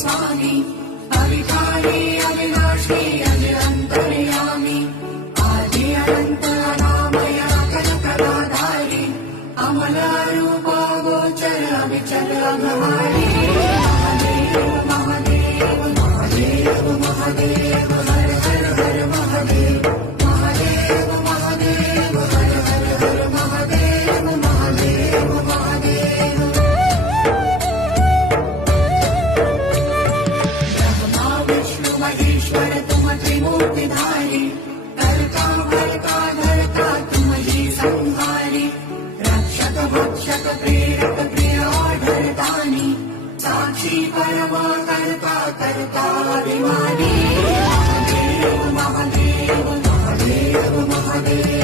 स्वामी अविकारी अविनाशी अजय अंतर्यामी आदि अनंत अनामय कनकदाधारी अमल रूप गोचर अविचल अघहारी महादेव महादेव महादेव महादेव हर हर हर महादेव महादेव महादेव हर हर हर महादेव महादेव महादेव ब्रह्मा विष्णु महेश्वर तुम त्रिमूर्तिधारी कर्ता भर्ता धर्ता तुम ही संहारी रक्षक भक्षक प्रेरक प्रियाधरतानी साक्षी परमा कर्ता कर्ता अभिमानी महादेव महादेव महादेव महादेव